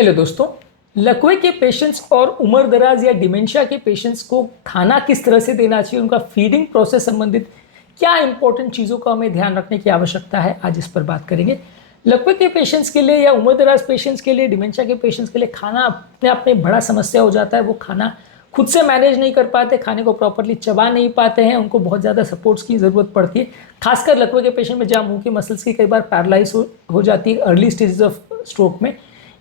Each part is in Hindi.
हेलो दोस्तों, लकवे के पेशेंट्स और उम्र दराज या डिमेंशिया के पेशेंट्स को खाना किस तरह से देना चाहिए, उनका फीडिंग प्रोसेस संबंधित क्या इंपॉर्टेंट चीज़ों का हमें ध्यान रखने की आवश्यकता है, आज इस पर बात करेंगे। लकवे के पेशेंट्स के लिए या उम्र दराज पेशेंट्स के लिए, डिमेंशिया के पेशेंट्स के लिए खाना अपने आप में बड़ा समस्या हो जाता है। वो खाना खुद से मैनेज नहीं कर पाते, खाने को प्रॉपरली चबा नहीं पाते हैं, उनको बहुत ज़्यादा सपोर्ट्स की ज़रूरत पड़ती है। खासकर लकवे के पेशेंट में जहाँ मुंह की मसल्स की कई बार पैरालाइज हो जाती है अर्ली स्टेजेस ऑफ स्ट्रोक में।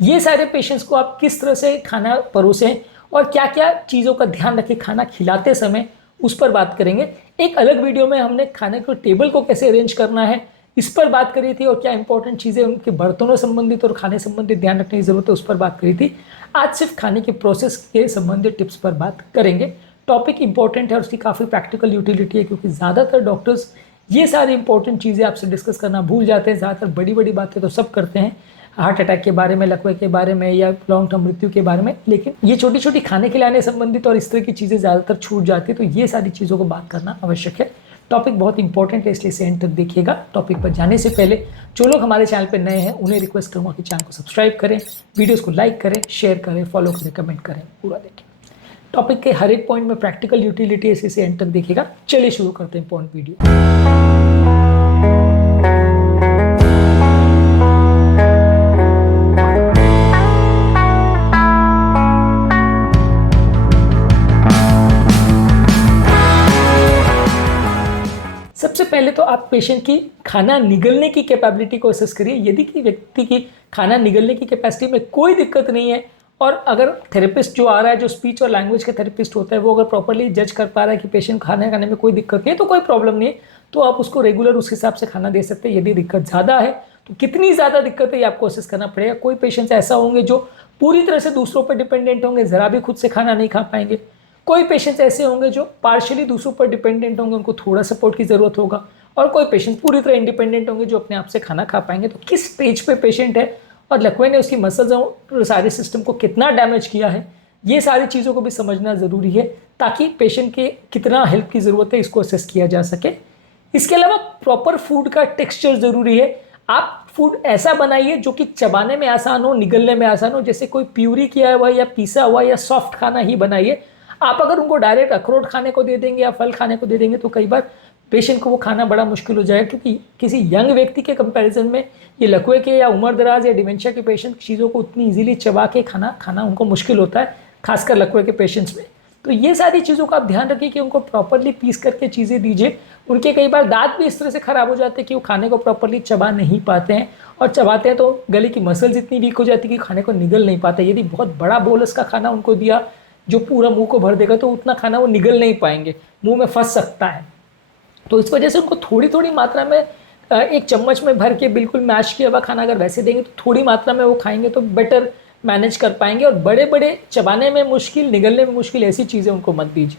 ये सारे पेशेंट्स को आप किस तरह से खाना परोसें और क्या क्या चीज़ों का ध्यान रखें खाना खिलाते समय, उस पर बात करेंगे। एक अलग वीडियो में हमने खाने को टेबल को कैसे अरेंज करना है इस पर बात करी थी और क्या इंपॉर्टेंट चीज़ें उनके बर्तनों संबंधित और खाने संबंधित ध्यान रखने की ज़रूरत है, उस पर बात करी थी। आज सिर्फ खाने के प्रोसेस के संबंधित टिप्स पर बात करेंगे। टॉपिक इंपॉर्टेंट है और उसकी काफ़ी प्रैक्टिकल यूटिलिटी है, क्योंकि ज़्यादातर डॉक्टर्स ये सारी इंपॉर्टेंट चीज़ें आपसे डिस्कस करना भूल जाते हैं। ज़्यादातर बड़ी बड़ी बातें तो सब करते हैं, हार्ट अटैक के बारे में, लकवे के बारे में या लॉन्ग टर्म मृत्यु के बारे में, लेकिन ये छोटी छोटी खाने खिलाने संबंधित और इस तरह की चीज़ें ज़्यादातर छूट जाती है। तो ये सारी चीज़ों को बात करना आवश्यक है। टॉपिक बहुत इंपॉर्टेंट है, इसलिए से एंड तक देखिएगा। टॉपिक पर जाने से पहले जो लोग हमारे चैनल पर नए हैं उन्हें रिक्वेस्ट करूँगा कि चैनल को सब्सक्राइब करें, वीडियोज़ को लाइक करें, शेयर करें, फॉलो करें, कमेंट करें, पूरा देखें। टॉपिक के हर एक पॉइंट में प्रैक्टिकल यूटिलिटी है, इसी से एंड तक देखिएगा। चलिए शुरू करते हैं इंपॉर्टेंट वीडियो। सबसे पहले तो आप पेशेंट की खाना निगलने की कैपेबिलिटी को असेस करिए। यदि कि व्यक्ति की खाना निगलने की कैपेसिटी में कोई दिक्कत नहीं है और अगर थेरेपिस्ट जो आ रहा है, जो स्पीच और लैंग्वेज के थेरेपिस्ट होता है, वो अगर प्रॉपर्ली जज कर पा रहा है कि पेशेंट खाना खाने में कोई दिक्कत नहीं है तो कोई प्रॉब्लम नहीं है, तो आप उसको रेगुलर उस हिसाब से खाना दे सकते हैं। यदि दिक्कत ज़्यादा है तो कितनी ज़्यादा दिक्कत है ये आपको असेस करना पड़ेगा। कोई पेशेंट्स ऐसा होंगे जो पूरी तरह से दूसरों पर डिपेंडेंट होंगे, ज़रा भी खुद से खाना नहीं खा पाएंगे। कोई पेशेंट्स ऐसे होंगे जो पार्शियली दूसरों पर डिपेंडेंट होंगे, उनको थोड़ा सपोर्ट की ज़रूरत होगा। और कोई पेशेंट पूरी तरह इंडिपेंडेंट होंगे जो अपने आप से खाना खा पाएंगे। तो किस स्टेज पे पेशेंट है और लकवे ने उसकी मसल्स और सारे सिस्टम को कितना डैमेज किया है, ये सारी चीज़ों को भी समझना ज़रूरी है, ताकि पेशेंट के कितना हेल्प की ज़रूरत है इसको असेस किया जा सके। इसके अलावा प्रॉपर फूड का टेक्सचर ज़रूरी है। आप फूड ऐसा बनाइए जो कि चबाने में आसान हो, निगलने में आसान हो। जैसे कोई प्यूरी किया हुआ या पीसा हुआ या सॉफ्ट खाना ही बनाइए। आप अगर उनको डायरेक्ट अखरोट खाने को दे देंगे या फल खाने को दे देंगे तो कई बार पेशेंट को वो खाना बड़ा मुश्किल हो जाएगा, क्योंकि किसी यंग व्यक्ति के कंपैरिजन में ये लकवे के या उम्र दराज या डिमेंशिया के पेशेंट चीज़ों को उतनी इजीली चबा के खाना उनको मुश्किल होता है, खासकर लकवे के पेशेंट्स में। तो ये सारी चीज़ों का आप ध्यान रखिए कि उनको प्रॉपरली पीस करके चीज़ें दीजिए। उनके कई बार दांत भी इस तरह से ख़राब हो जाते हैं कि वो खाने को प्रॉपरली चबा नहीं पाते हैं, और चबाते हैं तो गले की मसल्स इतनी वीक हो जाती है कि खाने को निगल नहीं पाते। यदि बहुत बड़ा बोलस का खाना उनको दिया जो पूरा मुंह को भर देगा तो उतना खाना वो निगल नहीं पाएंगे, मुंह में फंस सकता है। तो इस वजह से उनको थोड़ी थोड़ी मात्रा में एक चम्मच में भर के बिल्कुल मैश किया हुआ खाना अगर वैसे देंगे तो थोड़ी मात्रा में वो खाएंगे तो बेटर मैनेज कर पाएंगे। और बड़े बड़े चबाने में मुश्किल, निगलने में मुश्किल ऐसी चीज़ें उनको मत दीजिए।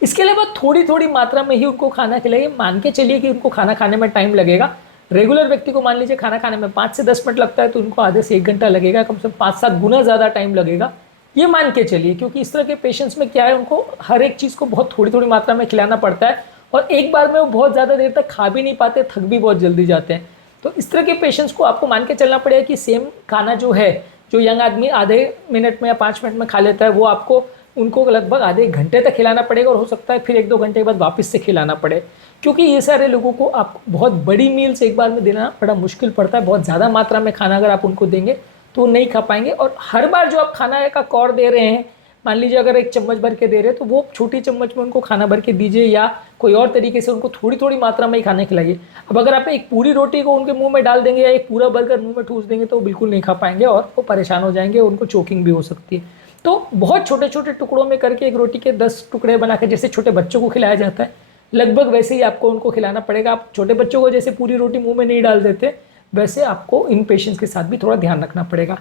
इसके अलावा थोड़ी थोड़ी मात्रा में ही उनको खाना खिलाइए। मान के चलिए कि उनको खाना खाने में टाइम लगेगा। रेगुलर व्यक्ति को मान लीजिए खाना खाने में 5 से 10 मिनट लगता है, तो उनको आधे से 1 घंटा लगेगा, कम से कम 5-7 गुना ज़्यादा टाइम लगेगा, ये मान के चलिए। क्योंकि इस तरह के पेशेंट्स में क्या है, उनको हर एक चीज़ को बहुत थोड़ी थोड़ी मात्रा में खिलाना पड़ता है और एक बार में वो बहुत ज़्यादा देर तक खा भी नहीं पाते, थक भी बहुत जल्दी जाते हैं। तो इस तरह के पेशेंट्स को आपको मान के चलना पड़ेगा कि सेम खाना जो है, जो यंग आदमी आधे मिनट में या 5 मिनट में खा लेता है, वो आपको उनको लगभग आधे घंटे तक खिलाना पड़ेगा और हो सकता है फिर 1-2 घंटे के बाद वापस से खिलाना पड़े। क्योंकि ये सारे लोगों को आप बहुत बड़ी मील्स एक बार में देना बड़ा मुश्किल पड़ता है। बहुत ज़्यादा मात्रा में खाना अगर आप उनको देंगे तो वो नहीं खा पाएंगे। और हर बार जो आप खाना का कौर दे रहे हैं, मान लीजिए अगर 1 चम्मच भर के दे रहे हैं तो वो छोटी चम्मच में उनको खाना भर के दीजिए, या कोई और तरीके से उनको थोड़ी थोड़ी मात्रा में ही खाने खिलाइए। अब अगर आप एक पूरी रोटी को उनके मुंह में डाल देंगे या एक पूरा बर्गर मुंह में ठूस देंगे तो वो बिल्कुल नहीं खा पाएंगे और वो परेशान हो जाएंगे, उनको चोकिंग भी हो सकती है। तो बहुत छोटे छोटे टुकड़ों में करके एक रोटी के 10 टुकड़े बना के जैसे छोटे बच्चों को खिलाया जाता है, लगभग वैसे ही आपको उनको खिलाना पड़ेगा। आप छोटे बच्चों को जैसे पूरी रोटी मुँह में नहीं डाल देते, वैसे आपको इन पेशेंट्स के साथ भी थोड़ा ध्यान रखना पड़ेगा।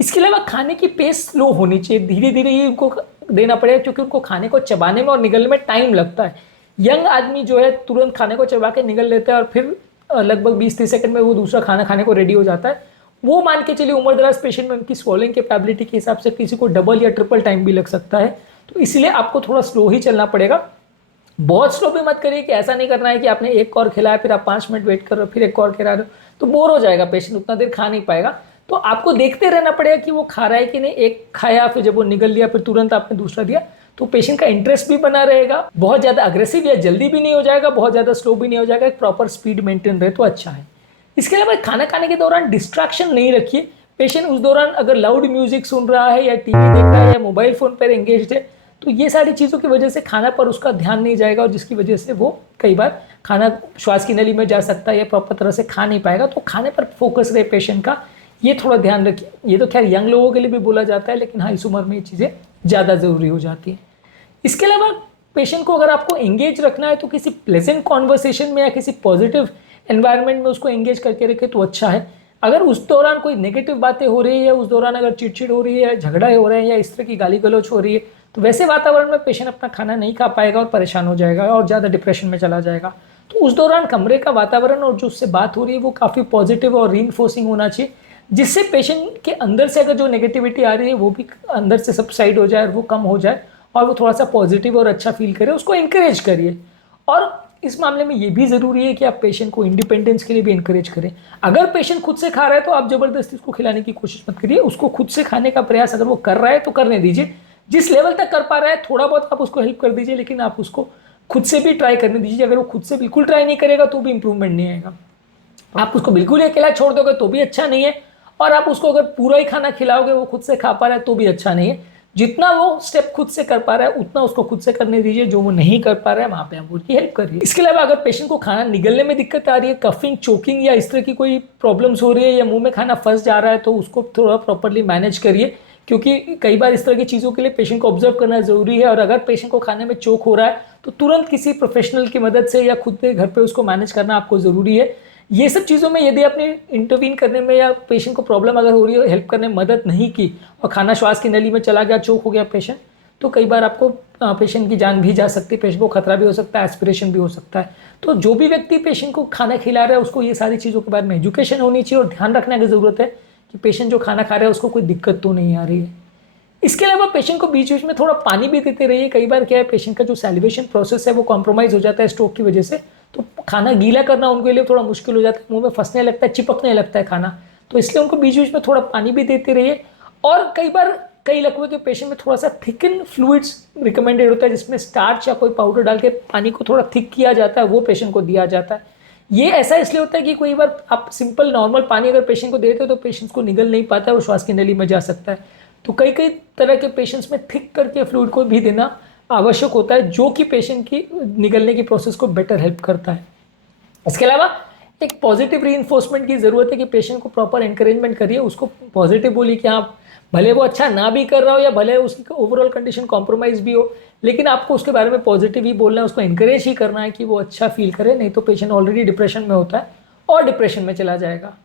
इसके अलावा खाने की पेस स्लो होनी चाहिए, धीरे धीरे ही उनको देना पड़ेगा, क्योंकि उनको खाने को चबाने में और निगलने में टाइम लगता है। यंग आदमी जो है तुरंत खाने को चबा के निगल लेता है और फिर लगभग 20-30 सेकंड में वो दूसरा खाना खाने को रेडी हो जाता है। वो मान के चलिए उम्र दराज पेशेंट में उनकी स्वॉलिंग कैपेबिलिटी के हिसाब से किसी को डबल या ट्रिपल टाइम भी लग सकता है। तो इसलिए आपको थोड़ा स्लो ही चलना पड़ेगा। बहुत स्लो भी मत करिए कि ऐसा नहीं करना है कि आपने एक कौर खिलाया फिर आप 5 मिनट वेट कर रहे हो फिर एक कौर खिला रहे हो, तो बोर हो जाएगा पेशेंट, उतना देर खा नहीं पाएगा। तो आपको देखते रहना पड़ेगा कि वो खा रहा है कि नहीं। एक खाया, फिर जब वो निगल लिया, फिर तुरंत आपने दूसरा दिया, तो पेशेंट का इंटरेस्ट भी बना रहेगा। बहुत ज़्यादा अग्रेसिव या जल्दी भी नहीं हो जाएगा, बहुत ज़्यादा स्लो भी नहीं हो जाएगा, एक प्रॉपर स्पीड मेंटेन रहे तो अच्छा है। इसके अलावा खाना खाने के दौरान डिस्ट्रैक्शन नहीं रखिए। पेशेंट उस दौरान अगर लाउड म्यूजिक सुन रहा है या टीवी देख रहा है या मोबाइल फ़ोन पर एंगेज्ड है, तो ये सारी चीज़ों की वजह से खाना पर उसका ध्यान नहीं जाएगा, और जिसकी वजह से वो कई बार खाना श्वास की नली में जा सकता है या प्रॉपर तरह से खा नहीं पाएगा। तो खाने पर फोकस रहे पेशेंट का, ये थोड़ा ध्यान रखिए। ये तो खैर यंग लोगों के लिए भी बोला जाता है, लेकिन हाँ, इस उम्र में ये चीज़ें ज़्यादा ज़रूरी हो जाती हैं। इसके अलावा पेशेंट को अगर आपको एंगेज रखना है तो किसी प्लेजेंट कॉन्वर्सेशन में या किसी पॉजिटिव एनवायरनमेंट में उसको एंगेज करके रखें तो अच्छा है। अगर उस दौरान कोई नेगेटिव बातें हो रही है, उस दौरान अगर चिड़चिड़ हो रही है, झगड़ा हो रहा है या इस तरह की गाली गलौज हो रही है, तो वैसे वातावरण में पेशेंट अपना खाना नहीं खा पाएगा और परेशान हो जाएगा और ज़्यादा डिप्रेशन में चला जाएगा। तो उस दौरान कमरे का वातावरण और जो उससे बात हो रही है वो काफ़ी पॉजिटिव और रीइंफोर्सिंग होना चाहिए, जिससे पेशेंट के अंदर से अगर जो नेगेटिविटी आ रही है वो भी अंदर से सबसाइड हो जाए, वो कम हो जाए और वो थोड़ा सा पॉजिटिव और अच्छा फील करे। उसको इंकरेज करिए। और इस मामले में ये भी ज़रूरी है कि आप पेशेंट को इंडिपेंडेंस के लिए भी इंकरेज करें। अगर पेशेंट खुद से खा रहा है तो आप ज़बरदस्ती उसको खिलाने की कोशिश मत करिए। उसको खुद से खाने का प्रयास अगर वो कर रहा है तो करने दीजिए। जिस लेवल तक कर पा रहा है थोड़ा बहुत आप उसको हेल्प कर दीजिए, लेकिन आप उसको खुद से भी ट्राई करने दीजिए। अगर वो खुद से बिल्कुल ट्राई नहीं करेगा तो भी इंप्रूवमेंट नहीं आएगा। आप उसको बिल्कुल अकेला छोड़ दोगे तो भी अच्छा नहीं है, और आप उसको अगर पूरा ही खाना खिलाओगे, वो खुद से खा पा रहा है तो भी अच्छा नहीं है। जितना वो स्टेप खुद से कर पा रहा है उतना उसको खुद से करने दीजिए। जो वो नहीं कर पा रहा है वहाँ पे आप उसकी हेल्प करिए। इसके अलावा अगर पेशेंट को खाना निगलने में दिक्कत आ रही है, कफिंग, चोकिंग या इस तरह की कोई प्रॉब्लम्स हो रही है या मुंह में खाना फंस जा रहा है, तो उसको थोड़ा प्रॉपरली मैनेज करिए, क्योंकि कई बार इस तरह की चीज़ों के लिए पेशेंट को ऑब्जर्व करना ज़रूरी है। और अगर पेशेंट को खाने में चोक हो रहा है तो तुरंत किसी प्रोफेशनल की मदद से या खुद पे घर पे उसको मैनेज करना आपको ज़रूरी है। ये सब चीज़ों में यदि आपने इंटरवीन करने में या पेशेंट को प्रॉब्लम अगर हो रही है, हेल्प करने में मदद नहीं की और खाना श्वास की नली में चला गया, चोक हो गया पेशेंट, तो कई बार आपको पेशेंट की जान भी जा सकती है, पेशेंट को खतरा भी हो सकता है, एस्पिरेशन भी हो सकता है। तो जो भी व्यक्ति पेशेंट को खाना खिला रहा है उसको ये सारी चीज़ों के बारे में एजुकेशन होनी चाहिए और ध्यान रखने की ज़रूरत है कि पेशेंट जो खाना खा रहा है उसको कोई दिक्कत तो नहीं आ रही है। इसके अलावा पेशेंट को बीच बीच में थोड़ा पानी भी देते रहिए। कई बार क्या है, पेशेंट का जो सैलिवेशन प्रोसेस है वो कॉम्प्रोमाइज़ हो जाता है स्ट्रोक की वजह से, तो खाना गीला करना उनके लिए थोड़ा मुश्किल हो जाता है, मुंह में फंसने लगता है, चिपकने लगता है खाना। तो इसलिए उनको बीच बीच में थोड़ा पानी भी देते रहिए। और कई बार कई लकवे के पेशेंट में थोड़ा सा थिकन फ्लूइड्स रिकमेंडेड होता है, जिसमें स्टार्च या कोई पाउडर डाल के पानी को थोड़ा थिक किया जाता है, वो पेशेंट को दिया जाता है। ये ऐसा इसलिए होता है कि कई बार आप सिंपल नॉर्मल पानी अगर पेशेंट को देते हो तो पेशेंट को निगल नहीं पाता है, वो श्वास की नली में जा सकता है। तो कई कई तरह के पेशेंट्स में थिक करके फ्लूइड को भी देना आवश्यक होता है, जो कि पेशेंट की निगलने की प्रोसेस को बेटर हेल्प करता है। इसके अलावा एक पॉजिटिव रीइंफोर्समेंट की ज़रूरत है कि पेशेंट को प्रॉपर एनकरेजमेंट करिए। उसको पॉजिटिव बोलिए कि हाँ, भले वो अच्छा ना भी कर रहा हो या भले उसकी ओवरऑल कंडीशन कॉम्प्रोमाइज़ भी हो, लेकिन आपको उसके बारे में पॉजिटिव ही बोलना है, उसको इनकरेज ही करना है कि वो अच्छा फील करे। नहीं तो पेशेंट ऑलरेडी डिप्रेशन में होता है और डिप्रेशन में चला जाएगा।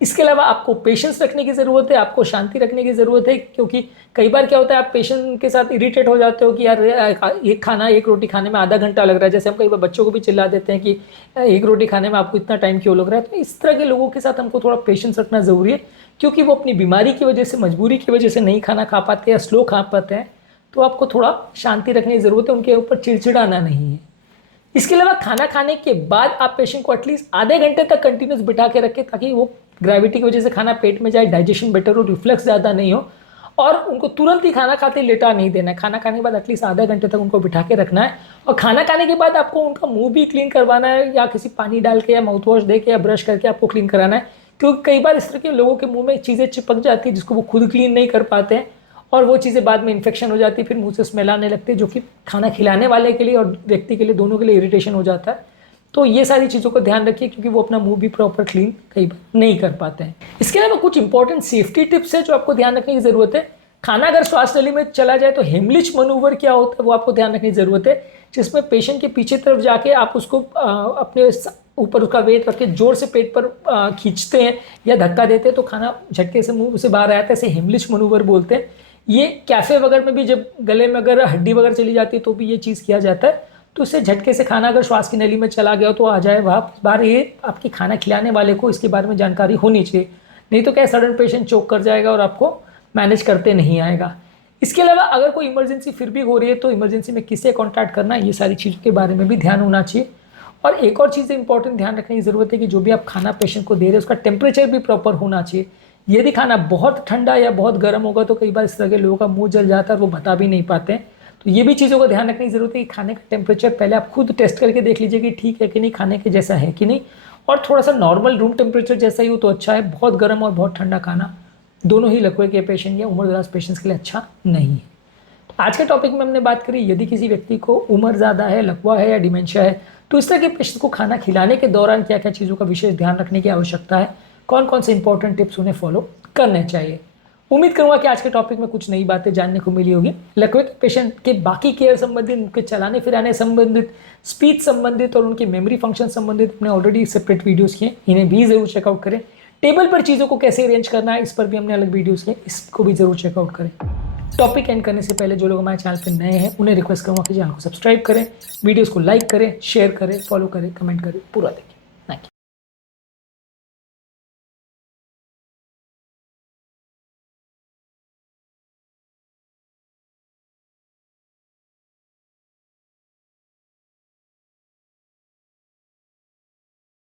इसके अलावा आपको पेशेंस रखने की ज़रूरत है, आपको शांति रखने की ज़रूरत है, क्योंकि कई बार क्या होता है, आप पेशेंट के साथ इरिटेट हो जाते हो कि यार एक रोटी खाने में आधा घंटा लग रहा है। जैसे हम कई बार बच्चों को भी चिल्ला देते हैं कि एक रोटी खाने में आपको इतना टाइम क्यों लग रहा है। तो इस तरह के लोगों के साथ हमको थोड़ा पेशेंस रखना ज़रूरी है, क्योंकि वो अपनी बीमारी की वजह से, मजबूरी की वजह से नहीं खाना खा पाते या स्लो खा पाते हैं। तो आपको थोड़ा शांति रखने की ज़रूरत है, उनके ऊपर चिड़चिड़ाना नहीं है। इसके अलावा खाना खाने के बाद आप पेशेंट को एटलीस्ट आधे घंटे तक कंटिन्यूस बिठा के रखें, ताकि वो ग्रेविटी की वजह से खाना पेट में जाए, डाइजेशन बेटर हो, रिफ्लेक्स ज़्यादा नहीं हो। और उनको तुरंत ही खाना खाते लेटा नहीं देना है। खाना खाने के बाद एटलीस्ट आधा घंटे तक उनको बिठा के रखना है। और खाना खाने के बाद आपको उनका मुंह भी क्लीन करवाना है, या किसी पानी डाल के या माउथ वॉश दे के या ब्रश करके आपको क्लीन कराना है, क्योंकि कई बार इस तरह के लोगों के मुंह में चीज़ें चिपक जाती है जिसको वो खुद क्लीन नहीं कर पाते हैं, और वो चीज़ें बाद में इन्फेक्शन हो जाती है, फिर मुंह से स्मेल आने लगती है, जो कि खाना खिलाने वाले के लिए और व्यक्ति के लिए, दोनों के लिए इरिटेशन हो जाता है। तो ये सारी चीज़ों को ध्यान रखिए, क्योंकि वो अपना मुंह भी प्रॉपर क्लीन कई बार नहीं कर पाते हैं। इसके अलावा कुछ इंपॉर्टेंट सेफ्टी टिप्स है जो आपको ध्यान रखने की ज़रूरत है। खाना अगर श्वास नली में चला जाए तो हेमलिच मनूवर क्या होता है वो आपको ध्यान रखने की ज़रूरत है, जिसमें पेशेंट के पीछे तरफ जाके आप उसको अपने ऊपर उसका वेट रख के जोर से पेट पर खींचते हैं या धक्का देते हैं तो खाना झटके से मुंह से बाहर आता है, इसे हेमलिच मनूवर बोलते हैं। ये कैफ़े वगैरह में भी जब गले में अगर हड्डी वगैरह चली जाती है तो भी ये चीज़ किया जाता है। तो इससे झटके से खाना अगर श्वास की नली में चला गया तो आ जाए वापस बाहर। ये आपकी खाना खिलाने वाले को इसके बारे में जानकारी होनी चाहिए, नहीं तो क्या सडन पेशेंट चोक कर जाएगा और आपको मैनेज करते नहीं आएगा। इसके अलावा अगर कोई इमरजेंसी फिर भी हो रही है तो इमरजेंसी में किससे कॉन्टैक्ट करना है, ये सारी चीज़ों के बारे में भी ध्यान होना चाहिए। और एक और चीज़ इंपॉर्टेंट ध्यान रखने की ज़रूरत है कि जो भी आप खाना पेशेंट को दे रहे हैं उसका टेम्परेचर भी प्रॉपर होना चाहिए। यदि खाना बहुत ठंडा या बहुत गर्म होगा तो कई बार इस तरह के लोगों का मुंह जल जाता है और वो बता भी नहीं पाते हैं। तो ये भी चीज़ों का ध्यान रखने की ज़रूरत है कि खाने का टेम्परेचर पहले आप खुद टेस्ट करके देख लीजिए कि ठीक है कि नहीं, खाने के जैसा है कि नहीं, और थोड़ा सा नॉर्मल रूम टेम्परेचर जैसा ही हो तो अच्छा है। बहुत गर्म और बहुत ठंडा खाना दोनों ही लकवे के पेशेंट या उम्रदराज पेशेंट्स के लिए अच्छा नहीं है। तो आज के टॉपिक में हमने बात करी यदि किसी व्यक्ति को उम्र ज़्यादा है, लकवा है या डिमेंशिया है तो इस तरह के पेशेंट को खाना खिलाने के दौरान क्या क्या चीज़ों का विशेष ध्यान रखने की आवश्यकता है, कौन कौन से इंपॉर्टेंट टिप्स उन्हें फॉलो करने चाहिए। उम्मीद करूंगा कि आज के टॉपिक में कुछ नई बातें जानने को मिली होगी। लकवे के पेशेंट के बाकी केयर संबंधित, उनके चलाने फिराने संबंधित, स्पीच संबंधित और उनके मेमोरी फंक्शन संबंधित हमने ऑलरेडी सेपरेट वीडियोस किए, इन्हें भी जरूर चेकआउट करें। टेबल पर चीज़ों को कैसे अरेंज करना है इस पर भी हमने अलग वीडियोस किए, इसको भी जरूर चेकआउट करें। टॉपिक एंड करने से पहले जो लोग हमारे चैनल पर नए हैं उन्हें रिक्वेस्ट करूंगा कि चैनल को सब्सक्राइब करें, वीडियोस को लाइक करें, शेयर करें, फॉलो करें, कमेंट करें, पूरा देखें।